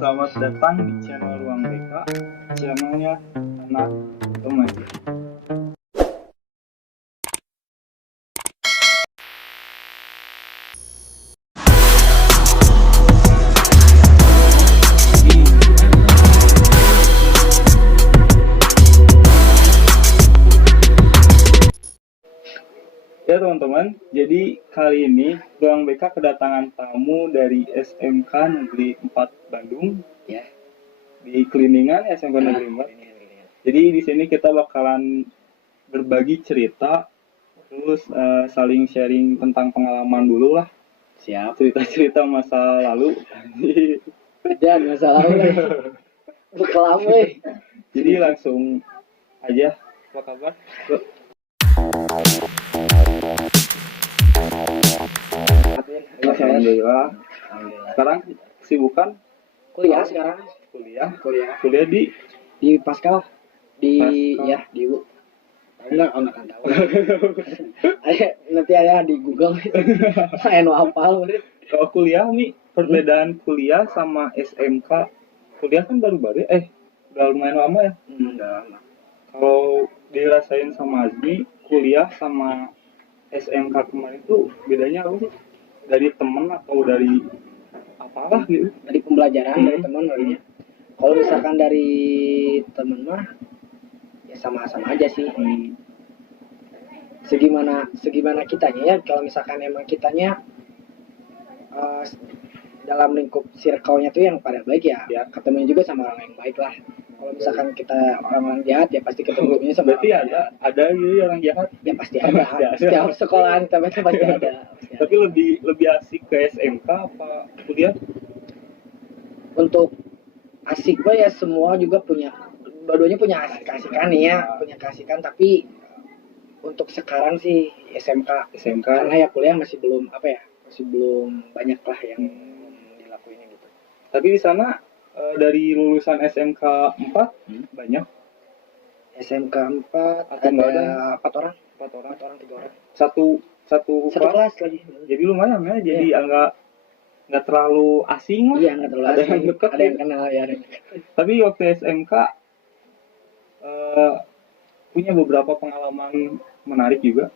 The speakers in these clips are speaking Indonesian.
Selamat datang di channel Ruang BK, channelnya anak remaja. Ya teman-teman, jadi kali ini Ruang BK kedatangan tamu dari SMK Negeri 4 Bandung, Ya, di Kliningan SMK Negeri 4. Jadi di sini kita bakalan berbagi cerita, terus saling sharing tentang pengalaman dulu lah, siap. cerita-cerita masa lalu. Dan masalah berkelam weh. Jadi langsung aja, apa kabar? Alhamdulillah. Sekarang kesibukan Kuliah sekarang. kuliah Di Pascal. Pascal. Ya di enggak kan tahu. Nanti ada di Google. Saya nu hafal. Kalau kuliah nih, perbedaan kuliah sama SMK. Kuliah kan baru-baru udah lumayan lama ya. Udah lama. Kalau dirasain sama Azmi, kuliah sama SMK kemarin tuh bedanya apa sih? Dari temen atau dari apalah gitu? Dari pembelajaran dari teman kayaknya. Kalau misalkan dari teman mah ya sama-sama aja sih. Segimana kitanya ya, kalau misalkan emang kitanya dalam lingkup circle-nya tuh yang pada baik ya, ketemu juga sama orang yang baik lah. Kalau misalkan kita orang-orang jahat ya pasti ketemunya sama. Berarti ada gitu orang jahat. Ya pasti ada. Setiap sekolahan kita pasti ada. Tapi lebih asik ke SMK apa kuliah? Untuk asik ya semua juga punya, dua-duanya punya keasikan ya, punya keasikan, tapi untuk sekarang sih SMK karena ya kuliah masih belum banyak lah yang dilakuin gitu. Tapi di sana dari lulusan SMK 4 banyak. SMK 4 atau ada 4 orang. 3 orang. Satu kelas lagi. Jadi lumayan ya, jadi nggak terlalu asing lah. Iya, nggak terlalu ada asing. yang dekat, ada yang kenal ya. Tapi waktu SMK punya beberapa pengalaman menarik juga.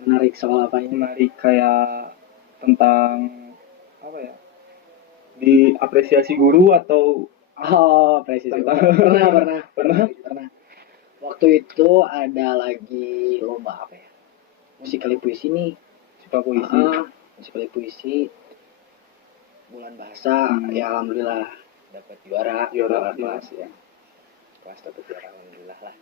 Menarik soal apanya? Menarik kayak tentang apa ya? Diapresiasi guru atau apresiasi pernah. Waktu itu ada lagi lomba apa ya? Musikali puisi nih. Musikali puisi bulan bahasa. Ya alhamdulillah dapat juara kelas ya. Kelas dapat juara, alhamdulillah lah.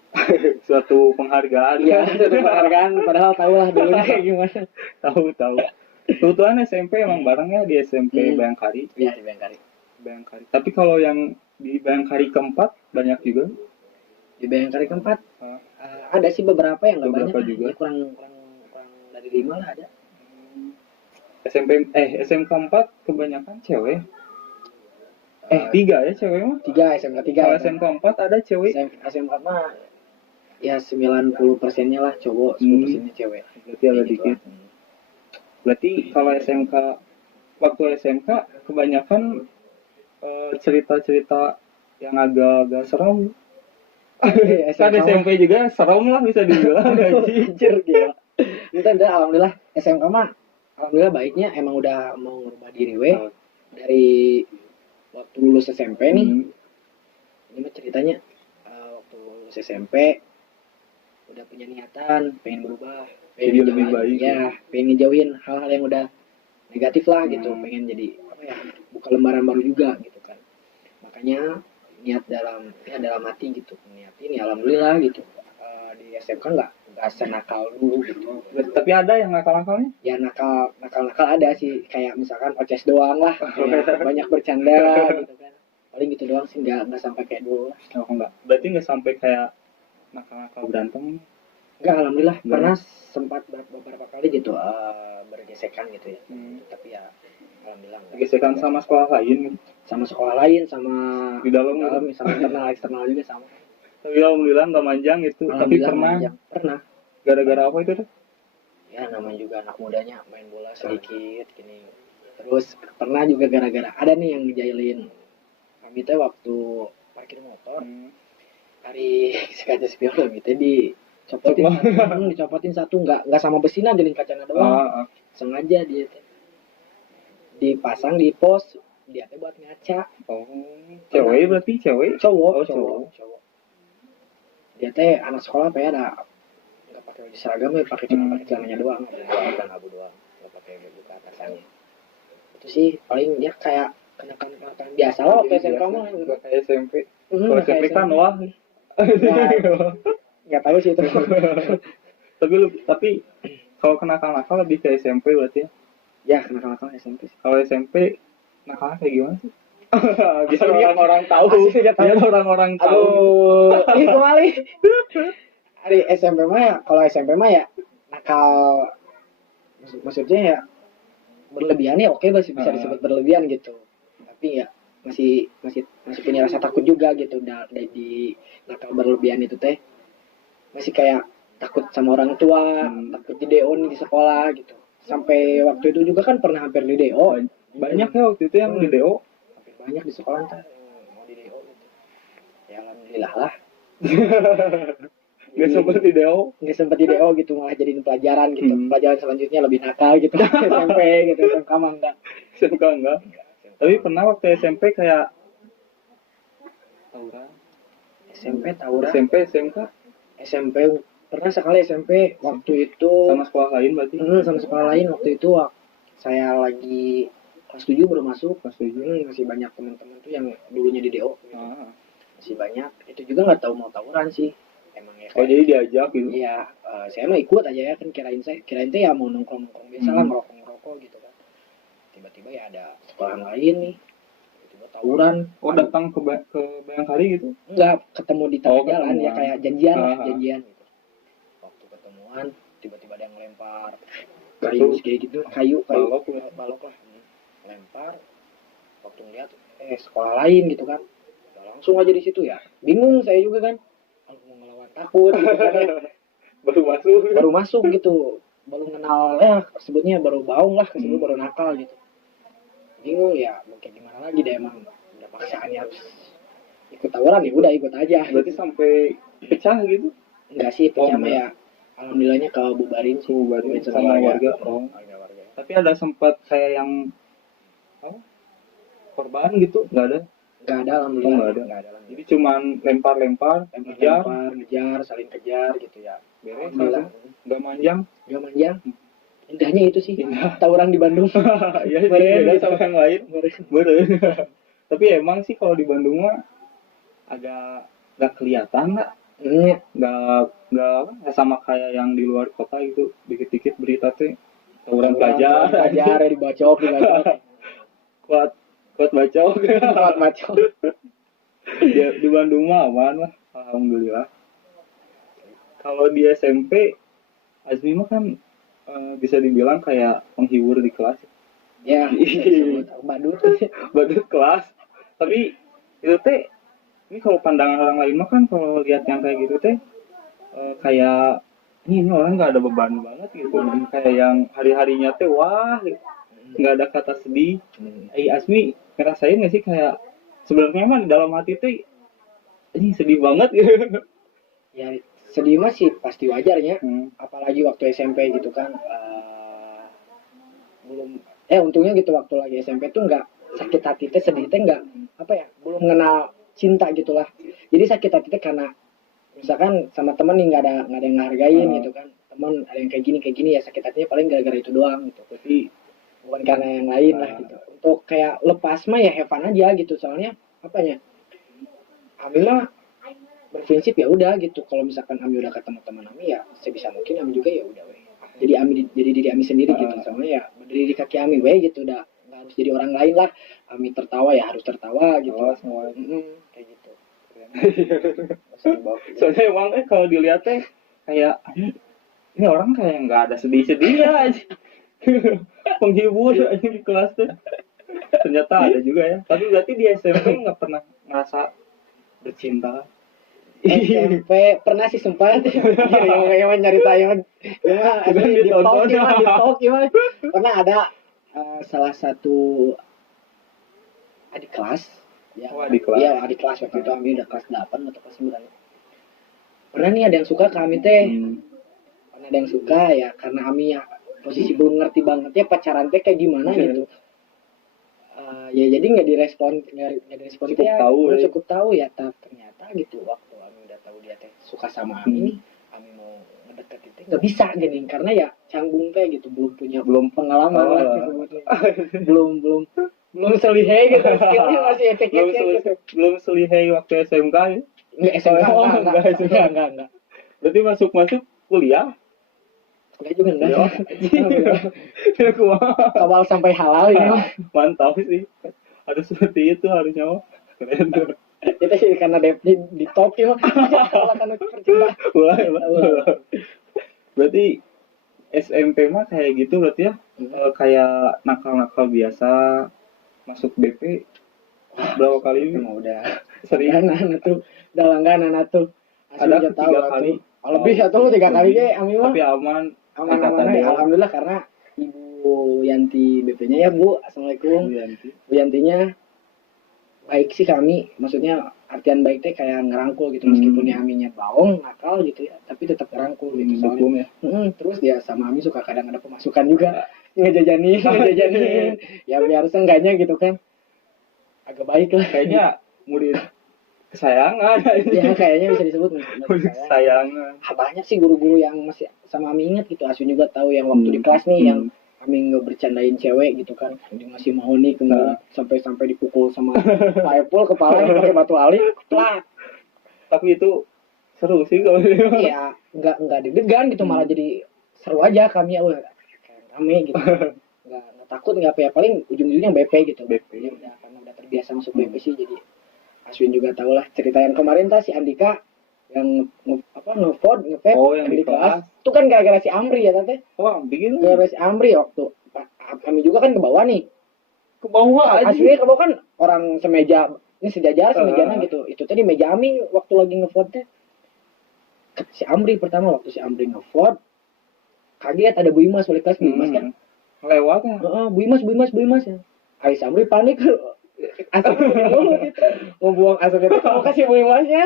Suatu penghargaan. Iya, suatu penghargaan, padahal tahu lah dulunya kayak gimana. Tahu. Kebetulan SMP emang bareng ya di SMP Bayangkari. Iya, di Bayangkari. Tapi kalau yang di Bayangkari keempat banyak juga. Di Bayangkari keempat ada sih beberapa yang nggak banyak juga. Ya, kurang dari 5 lah ada. SMK 4 kebanyakan cewek. 3 ya cewek mah? 3 SMK 3. Kalau SMK 4 ada cewek. SMK mah ya 90%-nya lah cowok, 10%-nya cewek. Berarti ada dikit. Berarti kalau waktu SMK kebanyakan cerita-cerita yang agak-agak serem. Kan SMP juga serem lah bisa dibilang. Anjir gila. Udah alhamdulillah SMK mah alhamdulillah baiknya emang udah mau ngubah diri dari waktu lulus SMP nih. Ini mah ceritanya waktu lulus SMP udah punya niatan pengen berubah, jadi lebih baik ya, pengen ngejauhin hal-hal yang udah negatif lah gitu, pengen jadi buka lembaran baru juga gitu kan. Makanya niat dalam hati gitu, niatin ya alhamdulillah gitu. Di SMK nggak senakal dulu gitu. Tapi ada yang nakal-nakalnya? Ya nakal ada sih, kayak misalkan oces doang lah, banyak bercanda gitu kan. Paling gitu doang sih, nggak sampai kayak dulu lah. Enggak. Berarti nggak sampai kayak nakal-nakal berantem? Enggak, alhamdulillah pernah sempat beberapa kali gitu bergesekan gitu ya. Tapi ya alhamdulillah enggak. Gesekan sama sekolah lain? Sama sekolah lain, sama di dalam sama internal eksternal juga sama. Tapi alhamdulillah nggak manjang gitu. Tapi pernah. Gara-gara apa itu tuh? Ya namanya juga anak mudanya main bola sedikit gini. Terus pernah juga gara-gara ada nih yang ngejailin kami teh waktu parkir motor hari kaca spion kami teh dicopotin satu nggak sama besinya jadi kacanya doang. Sengaja dia teh dipasang di pos dia teh buat ngaca. Cewek berarti cewek? Cowok. Dia teh anak sekolah apa ya, ada nggak pakai baju seragam ya, cuma pakai celananya doang, dan abu doang, nggak pakai baju ke atasannya. Itu sih paling dia kayak kenakalan biasa lah waktu SMK mah. Kayak SMP. Kalau SMP kan wah. Nggak tahu sih itu. tapi kalau kenakal-nakal lebih ke SMP berarti ya? Ya kenakal SMP. Kalau SMP nakal kayak gimana sih? Biar orang-orang tahu. Biar orang-orang tahu. Aduh, ini kembali. Hari SMP mah ya, kalau SMP mah ya nakal, maksudnya ya berlebihan ya oke, masih bisa disebut berlebihan gitu. Tapi ya masih punya rasa takut juga gitu di nakal berlebihan itu teh. Masih kayak takut sama orang tua, takut di DO nih di sekolah gitu. Sampai waktu itu juga kan pernah hampir di DO. Banyak ya waktu itu yang di DO. Banyak di sekolah ntar mau di DO gitu. Ya alhamdulillah lah. Gak sempet di DO gitu, malah jadiin pelajaran gitu. Pelajaran selanjutnya lebih nakal gitu. SMP gitu, SMK mah enggak. Tapi pernah waktu SMP kayak tawuran. SMP SMP pernah sekali SMP waktu itu sama sekolah lain berarti. Sama sekolah lain waktu itu saya lagi kelas 7 baru masuk, masih banyak teman-teman tuh yang dulunya di DO gitu. Masih banyak, itu juga nggak tahu mau tawuran sih emang ya. Jadi diajak gitu. Iya, saya mah ikut aja ya kan, kirain teh ya mau nongkrong biasa lah, ngerokok gitu kan. Tiba-tiba ya ada sekolah lain nih, tiba-tiba tawuran. Datang ke Bayangkari gitu? Enggak, ketemu di tengah jalan ya, kayak janjian gitu. Waktu ketemuan tiba-tiba ada yang lempar kayu kayak gitu, kayu balok lah, lempar. Waktu ngeliat sekolah lain gitu kan, langsung aja di situ ya, bingung saya juga kan, kalau mau ngelawan takut gitu kan ya. baru masuk gitu, baru kenal ya, sebutnya baru baung lah, kesebut baru nakal gitu, bingung ya, mungkin gimana lagi deh, emang udah paksaannya harus ikut tawuran ya udah ikut aja. Berarti sampai pecah gitu? Enggak sih, pecah mah ya alhamdulillahnya bubarin sama warga. Tapi ada sempat kayak yang korban gitu? Nggak ada alhamdulillah. Nggak ada. Jadi cuman lempar, ngejar, saling kejar gitu ya. Beres. Nggak manjang. Indahnya itu sih tawuran di Bandung. Ya, beda sama yang lain. Beren. Tapi emang sih kalau di Bandung mah agak nggak kelihatan lah. Nggak sama kayak yang di luar kota gitu. Dikit-dikit berita tuh tawuran pelajar dibacok. kuat bacok. Di Bandung mah aman lah, alhamdulillah. Kalau di SMP Azmi mah kan bisa dibilang kayak penghibur di kelas ya. badut kelas. Tapi itu teh, ini kalau pandangan orang lain mah kan kalau lihat yang kayak gitu teh kayak ini orang nggak ada beban banget gitu, kayak yang hari-harinya teh wah nggak ada kata sedih. Asmi ngerasain nggak sih kayak sebenarnya mah di dalam hati tuh ini sedih banget gitu? Ya sedih mah sih pasti wajarnya, apalagi waktu SMP gitu kan. Belum untungnya gitu waktu lagi SMP tuh nggak sakit hati teh, sedih teh nggak belum mengenal cinta gitulah. Jadi sakit hati teh karena misalkan sama temen nih nggak ada yang ngehargain gitu kan, teman ada yang kayak gini ya, sakit hatinya paling gara-gara itu doang gitu. Tapi bukan karena yang lain lah gitu. Untuk kayak lepas mah ya have fun aja gitu, soalnya Ami mah berprinsip ya udah gitu, kalau misalkan Ami udah ketemu teman Ami ya sebisa mungkin Ami juga ya udah jadi diri Ami sendiri gitu, soalnya ya berdiri di kaki Ami gitu, udah nggak harus jadi orang lain lah. Ami tertawa ya harus tertawa gitu. Semua kayak gitu. Soalnya emang kalau dilihat kayak ini orang kayak nggak ada sedih-sedihnya aja. Penghibur aja di kelas tuh. Ternyata ada juga ya. Tapi berarti di SMP nggak pernah ngerasa bercinta. SMP pernah sih sempat yang nyari tayangan di talk pernah ada salah satu adik kelas ya. Oh, adik kelas. Iya, adik kelas waktu itu Ami udah kelas 8 atau kelas 9. Pernah nih ada yang suka ke Ami teh. Pernah ada yang suka ya karena Ami ya posisi belum ngerti banget ya pacaran teh kayak gimana gitu. Ya jadi nggak direspon Cukup teh ya, tahu, ya. cukup tahu ya ternyata gitu waktu Ami udah tahu dia teh suka sama Ami nih, Ami mau ngedeket itu nggak bisa gini karena ya canggung teh gitu belum pengalaman Oh. lah sebetulnya. belum selihai gitu skillnya masih etik-etik gitu. Belum selihai waktu SMK ya. Nggak SMK Oh, enggak Berarti masuk kuliah. enggak juga enggak Ya, kumaha. kawal sampai halal ini mah. Mantap sih. Harus seperti itu harusnya mah. Keren. Itu sih karena di top mah kalau karena percintaan. Wah. Berarti SMP mah kayak gitu berarti ya. Kayak nakal-nakal biasa masuk BP berapa kali ini? Emang udah Sering. langganan tuh udah langganan tuh. Ada Asli tahu 3 kali. lebih atau 3 kali ge Ami mah Tapi aman. aman-aman aja alhamdulillah karena Ibu Yanti BP-nya ya Bu. Assalamualaikum. Bu Yantinya baik sih kami, maksudnya artian baik teh kayak ngerangkul gitu meskipun ya Aminya baong nakal gitu ya tapi tetap ngerangkul gitu soalnya. Terus dia sama Ami suka kadang ada pemasukan juga ngejajanin ya biar seenggaknya gitu kan agak baik lah Kayaknya murid kesayangan. ya kayaknya bisa disebut Murid kesayangan. banyak sih guru-guru yang masih sama Ami ingat gitu. Asun juga tahu yang waktu di kelas nih yang Ami ngebercandain cewek gitu kan dia masih mau nih sampai dipukul sama Pak Epul kepalanya pakai batu ali plak. Tapi itu seru sih kalau Ya nggak deg-degan gitu malah jadi seru aja kami ya kayak rame gitu nggak takut nggak apa ya paling ujung-ujungnya BP gitu BP. ya udah karena udah terbiasa masuk BP sih jadi Aswin juga tahu lah cerita yang kemarin si Andika yang ngevote Oh, yang di di kelas. itu kan gara-gara si Amri ya tante Wah, bikin gara-gara si Amri waktu kami juga kan ke bawah nih ke bawah aja. aslinya ke bawah kan orang semeja ini sejajar semejana gitu itu tadi meja Ami waktu lagi ngevote si Amri pertama waktu si Amri ngevote kaget ada Bu Imas wali kelas Bu Imas kan Lewat ya. Bu Imas ya Ais Amri panik asap dulu gitu mau buang asap itu kamu kasih Bu Imasnya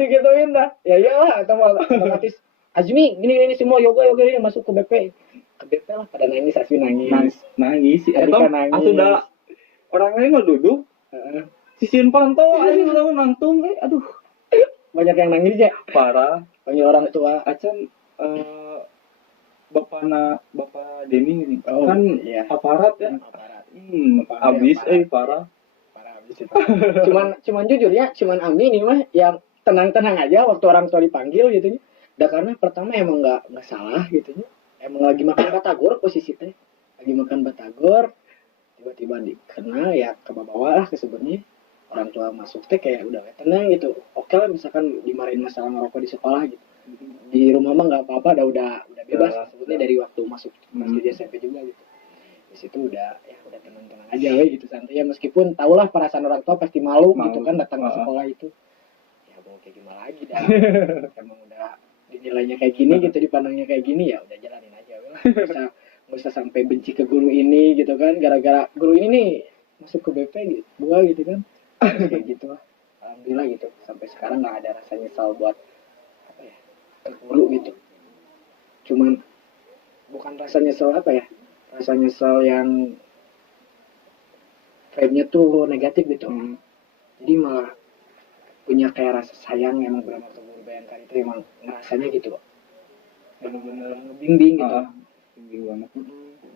digituin dah ya iyalah atau otomatis Azmi gini semua yoga ini masuk ke BP lah pada nangis Asmi nangis sih Erika nangis sudah orang lain mah duduk sisin pantau aja udah nangtung aduh banyak yang nangis ya parah panggil orang tua acan bapak Demi ini kan iya. aparat ya abis parah abis itu cuman jujur ya cuman Ami nih mah yang tenang aja waktu orang tua dipanggil gitu ya udah karena pertama emang nggak salah gitu ya emang lagi makan batagor posisi teh lagi makan batagor tiba-tiba dikenal ya ke bawah lah kesebenarnya orang tua masuk teh kayak udah tenang gitu oke lah misalkan dimarahin masalah ngerokok di sekolah gitu di rumah mah nggak apa-apa udah bebas sebetulnya dari waktu masuk kelas SMP juga gitu di situ udah tenang aja gitu santai ya meskipun tahulah perasaan orang tua pasti malu gitu kan datang ke sekolah itu ya mau kayak gimana lagi dah emang udah dinilainya kayak gini gitu dipandangnya kayak gini ya udah jalanin aja lah nggak usah sampai benci ke guru ini gitu kan gara-gara guru ini nih masuk ke BP gitu gua gitu kan kayak gitu lah alhamdulillah gitu sampai sekarang nggak ada rasa nyesal buat apa ya ke guru gitu cuman bukan rasa nyesel apa ya rasa nyesel yang vibe-nya tuh negatif gitu jadi malah punya kayak rasa sayang emang benar-benar guru Bayangkara itu emang ngerasanya gitu benar-benar ngebimbing gitu bimbing banget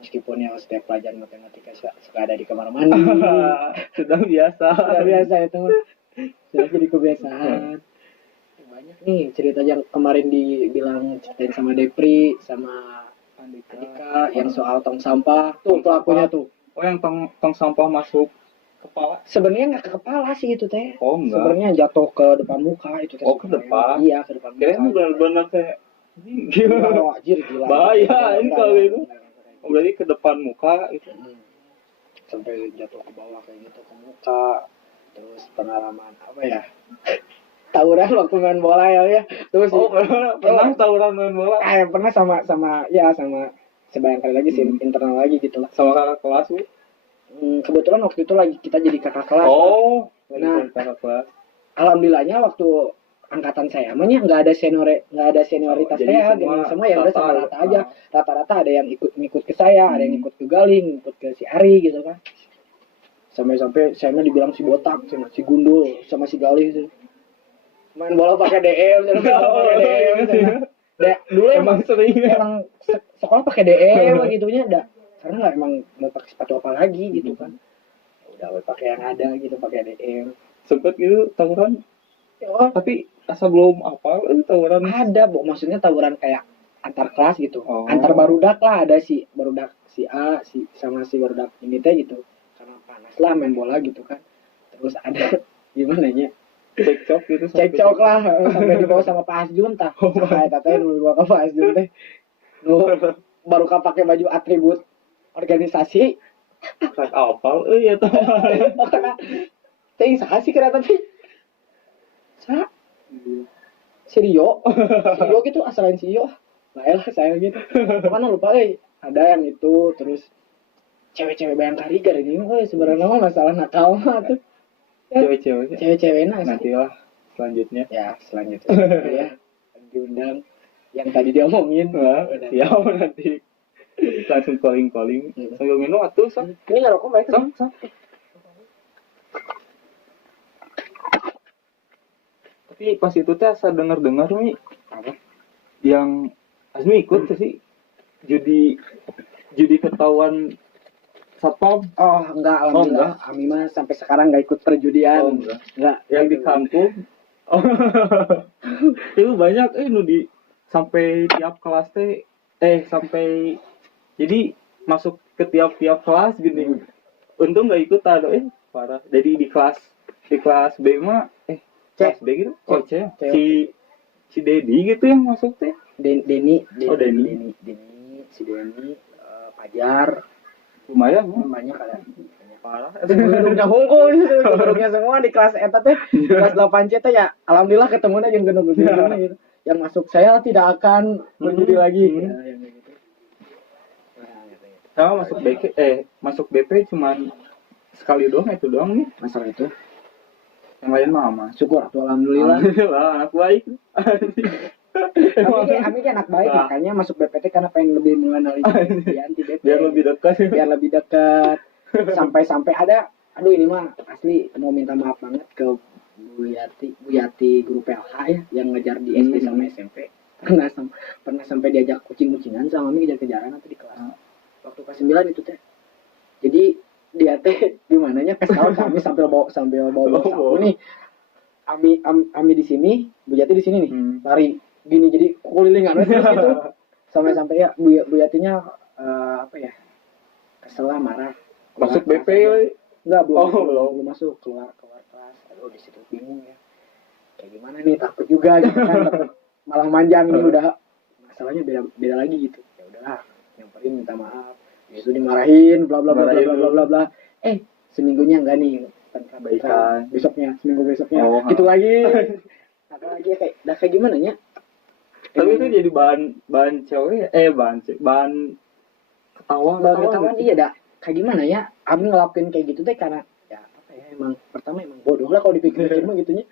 meskipun ya setiap pelajaran matematika suka ada di kamar mandi sudah biasa itu mah sudah jadi kebiasaan banyak nih cerita yang kemarin dibilang ceritain sama Depri sama Andika yang soal tong sampah tuh pelakunya tuh yang tong sampah masuk kepala sebenarnya nggak ke kepala sih itu teh enggak sebenarnya jatuh ke depan muka itu teh ke depan iya ke depan muka kayaknya benar-benar kayak gila bahaya ini kalau itu berarti ke depan muka itu sampai jatuh ke bawah kayak gitu ke muka terus pengalaman apa ya tawuran waktu main bola ya terus pernah tawuran main bola pernah sama sebayang kali lagi sih internal lagi gitu lah. Sama kakak kelas Bu? Kebetulan waktu itu lagi kita jadi kakak kelas. Oh, Nah. kakak kelas. Alhamdulillahnya waktu angkatan saya namanya nggak ada senioritas Jadi saya gitu. Semua ya udah sama rata aja. Rata-rata ada yang ikut ke saya, ada yang ikut ke Galing, ikut ke si Ari gitu kan. Sampai saya mah dibilang si botak, si gundul sama si Galih gitu. Main bola pakai DM, pakai DM gitu. Dulu emang sekolah pakai DM gitunya dah. Karena nggak emang mau pakai sepatu apa lagi gitu kan. Udah pakai yang ada gitu, pakai DM. Sempet gitu tawuran. Oh, tapi asa belum apa tawuran ada Bu, maksudnya tawuran kayak antar kelas gitu. Antar barudak lah, ada si barudak si A sama si barudak ini teh gitu. Karena panas lah main bola gitu kan. Terus ada gimana ya? Cekcok lah sampai dibawa sama Pak Asjun tah. Saya katanya dulu bawa ke Pak Asjun teh. Baru pakai baju atribut organisasi. Kayak apal ya tuh. Teh saha sih kira tadi? Si Rio gitu asalain si Rio lah saya gitu mana lupa ada yang itu terus cewek-cewek Bayangkari gara ini sebenarnya mah masalah nakal mah tuh cewek-cewek nanti lah selanjutnya ya diundang yang tadi dia omongin siap nanti langsung calling sambil minum atuh ini ngerokok baik sok tapi pas itu teh asa dengar nih apa yang Asmi ikut sih judi ketahuan satpam. Enggak, alhamdulillah. Ami mah sampai sekarang nggak ikut perjudian. Enggak yang di kampung. Itu banyak di sampai tiap kelas teh sampai jadi masuk ke tiap kelas gini. Untung nggak ikutan parah. Jadi di kelas B mah kelas B gitu, si Dedi gitu yang masuk teh. Denny, si Denny, Pajar, lumayan banyak ada. Parah. Gedungnya hungkul, gedungnya semua di kelas eta teh, kelas 8C teh ya, alhamdulillah ketemunya jeung gedung-gedung gitu. Yang masuk saya tidak akan berjudi lagi. Ya, yang gitu. Sama masuk BP cuman sekali doang itu doang nih masalah itu. Yang lain mah syukur tuh alhamdulillah anak baik. Ami anak baik makanya masuk BPT karena pengen lebih mengenali anti BP biar lebih dekat sampai ada ini mah asli mau minta maaf banget ke Bu Yati guru PLH ya yang ngejar di SD sama SMP pernah sampai diajak kucing-kucingan sama Ami kejar-kejaran atau di kelas waktu kelas 9 itu teh jadi dia teh gimana nya kesal kami sambil bawa sapu nih Ami di sini Bu Yati di sini nih lari gini jadi kulilingan terus gitu sampai ya Bu Yatinya kesel lah marah masuk BP enggak belum masuk keluar kelas aduh di situ bingung ya kayak gimana nih takut juga gitu kan takut malah manjang ini udah masalahnya beda lagi gitu ya udahlah nyamperin minta maaf itu dimarahin bla bla bla bla bla bla seminggunya enggak nih baikan seminggu besoknya gitu lagi kayak gimana nya tapi itu jadi bahan cewek bahan ketawa iya dah kayak gimana ya Ami ngelakuin kayak gitu teh karena ya apa ya emang pertama emang bodoh lah kalau dipikir-pikir mah gitunya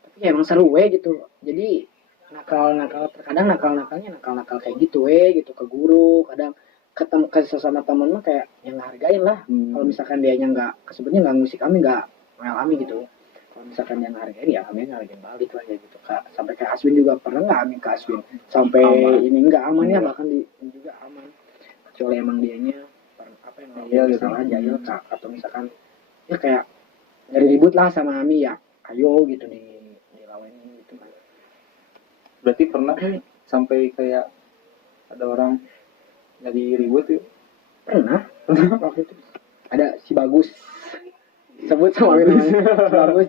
tapi ya emang seru gitu jadi terkadang nakal kayak gitu gitu ke guru kadang ketemu ke sesama teman mah kayak yang ngehargain lah kalau misalkan dianya nggak sebenarnya nggak ngusik kami nggak Ami gitu kalau misalkan yang ngehargain ya kami ngehargain balik lah ya gitu sampai kayak Aswin juga pernah nggak Ami ke Aswin sampai aman. Ini nggak aman ya bahkan juga aman kecuali emang dianya apa yang salah jahil atau misalkan ya kayak nyari ribut lah sama Ami ya ayo gitu dilawanin gitu kan berarti pernah nih sampai kayak ada orang nyari ribut ya pernah waktu itu ada si Bagus sebut sama namanya si Bagus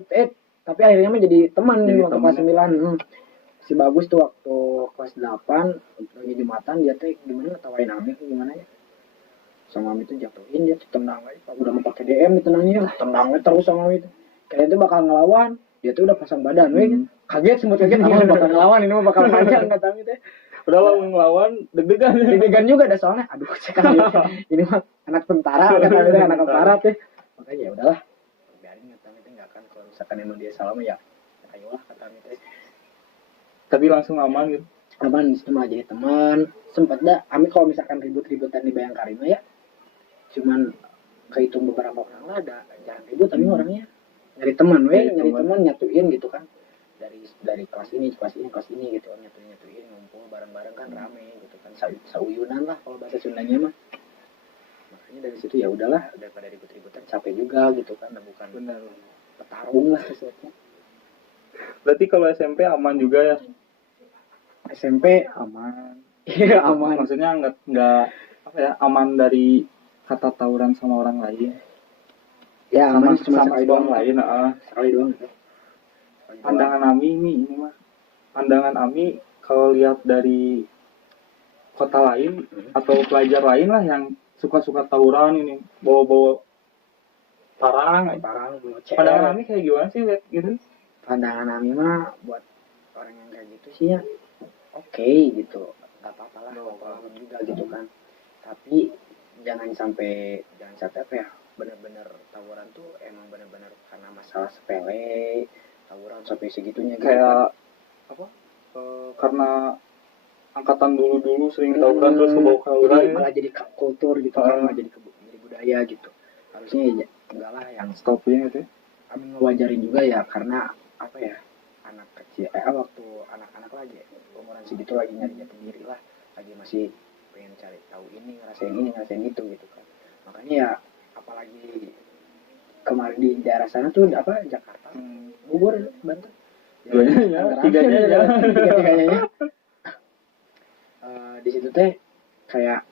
tapi akhirnya mah jadi teman waktu kelas 9 si Bagus tuh waktu kelas 8 lagi Jumatan dia teh gimana ngetawain Ami gimana ya sama Ami tuh jatuhin dia tendang aja udah mau pakai DM ditendangnya tendangnya terus sama Ami tuh kayaknya tuh bakal ngelawan dia tuh udah pasang badan kaget semut kaget bakal ngelawan ini mah bakal panjang kata Ami teh Udah lah ngelawan deg-degan. Deg-degan juga ada soalnya. Aduh, cek ini mah anak tentara kan anak aparat ya. Makanya ya udahlah. Biarin kata Amit enggak kan kalau misalkan emang dia salah ya ayolah kata Amit. Tapi langsung aman gitu. Aman malah jadi teman. Sempat dah Amit kalau misalkan ribut-ributan di Bayangkari mah ya cuman kehitung beberapa orang lah ada jarang ribut tapi orangnya nyari teman nyari teman nyatuin gitu kan. Dari kelas ini gitu nyatuin ngumpul bareng-bareng kan rame gitu kan sauyunan lah kalau bahasa Sundanya mah. Makanya dari situ ya udahlah daripada ribut-ributan capek juga gitu kan bukan Benar. petarung lah sesuatu. Berarti kalau SMP aman juga ya? SMP Aman. iya aman. Maksudnya nggak apa ya, aman dari kata tawuran sama orang lain. Ya Sama aman cuma sekali doang lain. sekali doang gitu. Pandangan Ami ini mah. Pandangan Ami kalau lihat dari kota lain atau pelajar lain lah yang suka-suka tawuran ini, bawa-bawa parang. Pandangan Ami kayak gimana sih lihat gitu? Pandangan Ami mah buat orang yang kayak gitu sih ya oke gitu, nggak apa-apa lah walaupun juga gitu kan. Tapi jangan sampai apa ya, benar-benar tawuran tuh emang benar-benar karena masalah sepele, tawuran sampai segitunya gitu. Kayak apa? Karena angkatan dulu sering tawuran terus kebawa tawuran malah jadi kultur gitu kan, malah jadi budaya gitu. Harusnya ya enggak lah yang stopnya gitu ya. Kami ngewajarin juga ya karena apa ya, anak kecil waktu anak-anak lagi umuran segitu lagi nyari jati diri lah, lagi masih pengen cari tahu ini ngerasain itu gitu kan. Makanya ya apalagi kemarin di daerah sana tuh apa Jakarta, Bogor, Banten, tiganya ya. Di situ teh kayak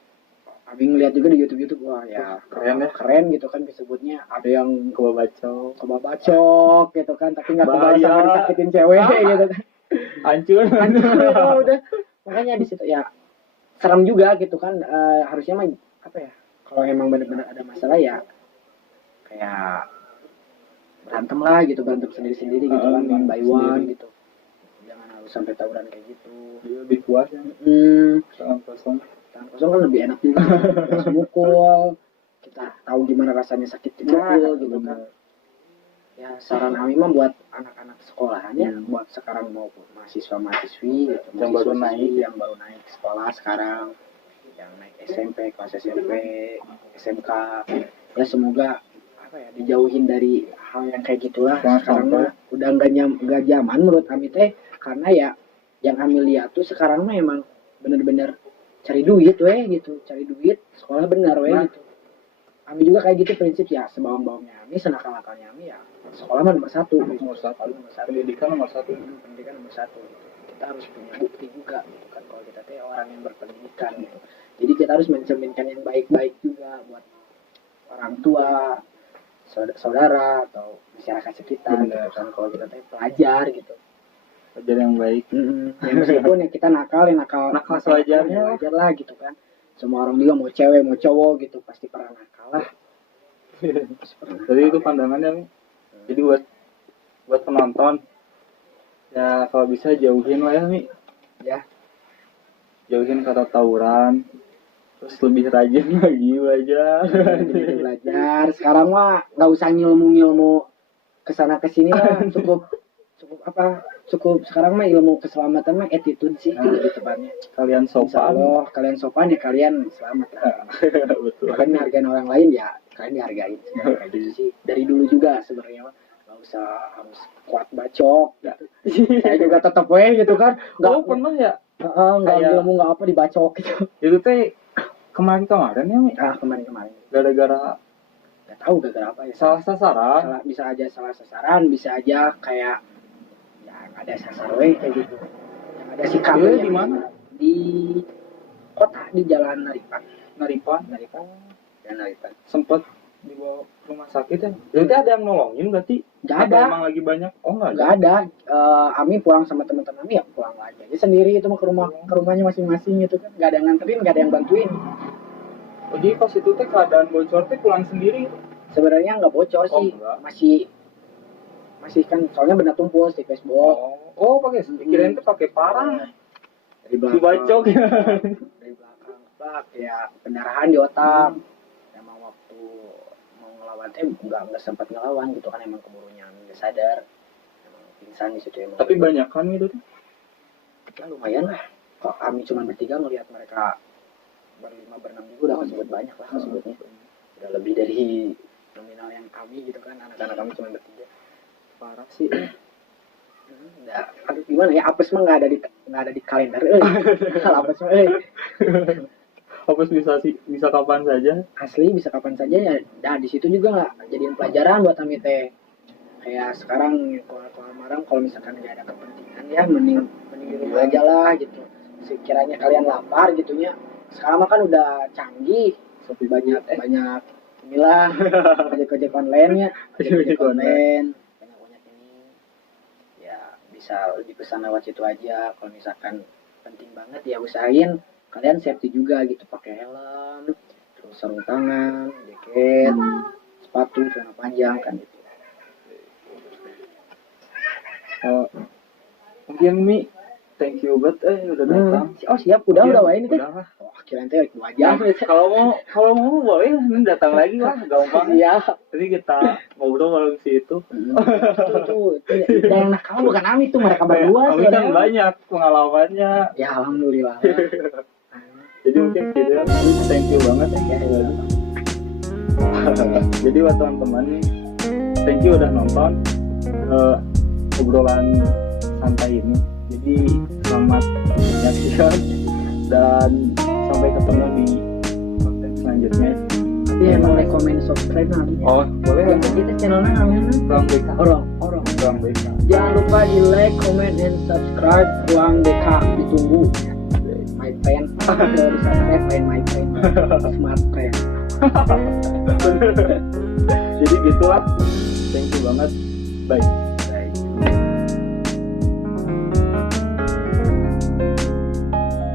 Abing ngeliat juga di YouTube wah ya keren gitu kan disebutnya. Ada yang kebabacok gitu kan, tapi nggak kebal sama disakitin cewek gitu kan. Hancur udah. Makanya di situ ya serem juga gitu kan. Harusnya mah apa ya, kalau emang benar-benar ada masalah ya kayak berantem lah gitu, berantem sendiri-sendiri gitu kan, one by one gitu. Jangan harus sampai tawuran kayak gitu. Lebih puas ya. Tangan kosong kan lebih enak juga. Langsung mukul, kita tahu gimana rasanya sakit dipukul gitu kan. Ya saran kami mah buat anak-anak sekolahannya, buat sekarang mau mahasiswa-mahasiswi gitu, yang baru naik sekolah sekarang, yang naik SMP, kelas SMP, SMK, ya semoga apa ya dijauhin dari hal yang kayak gitulah. Sekarang mah udah nggak zaman menurut kami teh, karena ya yang kami lihat tuh sekarang mah emang bener-bener cari duit gitu, cari duit sekolah benar gitu. Kami juga kayak gitu prinsip ya, sebawang-bawangnya kami, senakal-nakalnya kami ya sekolah mah nomor satu. Pendidikan nomor satu gitu. Kita harus punya bukti juga gitu kan kalau kita teh orang yang berpendidikan gitu. Jadi kita harus mencerminkan yang baik-baik juga buat orang tua, saudara atau masyarakat sekitar gitu kan. Kalau kita teh pelajar gitu, pelajar yang baik. Ya, meskipun ya kita nakal sewajarnya wajar lah gitu kan. Semua orang juga mau cewek mau cowok gitu pasti pernah nakal lah. Jadi itu pandangannya nih. Jadi buat penonton ya kalau bisa jauhin lah ya nih. Ya. Jauhin kata tawuran. Terus lebih rajin lagi belajar. Sekarang mah nggak usah ngilmu kesana kesini lah, cukup sekarang mah ilmu keselamatan mah attitude sih lebih tepatnya. Kalian sopan ya kalian selamat lah. Betul. Kan hargain orang lain ya kalian dihargain kayak gitu sih. Dari dulu juga sebenarnya nggak usah harus kuat bacok gitu. Saya juga tetap gitu kan. Nggak pernah ya? Nggak ilmu nggak apa dibacok gitu. Itu teh kemarin ya Mi? Kemarin gara-gara nggak tahu gara-gara apa ya, salah sasaran. Bisa aja salah sasaran, bisa aja kayak yang ada sasar kayak gitu, yang ada sikap. Di mana? Di kota, di jalan Naripan. Ya, Sempet dibawa ke rumah sakit ya. Berarti ada yang nolongin berarti? Nggak ada. Emang lagi banyak? Oh nggak ada. Ami pulang sama teman-teman Ami ya pulang aja. Dia sendiri itu mah ke rumahnya masing-masing gitu kan. Nggak ada yang nganterin, nggak ada yang bantuin. Oh, jadi pas itu teh keadaan bocor teh pulang sendiri? Sebenarnya nggak bocor sih. Enggak. Masih kan soalnya benda tumpul di Facebook. Oh pakai kirain tuh pakai parang. dari belakang dibacok ya. dari belakang plak ya, pendarahan di otak. Emang waktu mau ngelawan nggak sempat ngelawan gitu kan, emang kemurunya nggak sadar, emang pingsan di situ emang. Tapi banyak kan gitu tuh. Ya lumayan lah, kok kami cuma bertiga ngelihat mereka berlima berenam juga udah kesebut banyak lah kesebutnya, udah lebih dari nominal yang kami gitu kan, anak-anak kami cuma bertiga. Parah sih. Nggak, aduh gimana ya, apes mah nggak ada di kalender, kalau apes mah Apes bisa kapan saja. asli bisa kapan saja ya. Nah di situ juga nggak jadiin pelajaran buat kami teh. Kayak sekarang keluar marang kalau misalkan nggak ada kepentingan ya mending di rumah aja lah gitu. Sekiranya kalian lapar gitunya. Sekarang mah kan udah canggih, Tapi banyak inilah ojek online ya, ojek online banyak ini. Ya bisa dipesan lewat situ aja. Kalau misalkan penting banget ya usahain kalian safety juga gitu, pakai helm, terus sarung tangan, jaket, sepatu, celana panjang kan gitu. Mungkin Mi, thank you banget udah datang. Oh siap, udah wae ini teh. Udah lah. Oh kirain teh 2 jam. Kalau mau boleh ini datang lagi lah, gampang. Iya. Jadi kita ngobrol kalau di situ. Itu yang nakal bukan Ami tuh, mereka berdua. Kami kan banyak pengalamannya. Ya alhamdulillah. Jadi mungkin gitu ya. Thank you banget ya. Jadi buat teman-teman, thank you udah nonton obrolan santai ini. Jadi selamat menyaksikan dan sampai ketemu di konten selanjutnya. Tapi emang like, comment, subscribe nanti. Oh, boleh Yang kita channelnya namanya Ruang BK. orang. Ruang BK. Jangan lupa di like, comment, and subscribe Ruang BK. Ditunggu. My friend. Di sana find my friend. Smart friend. Jadi gitulah. Thank you banget. Bye.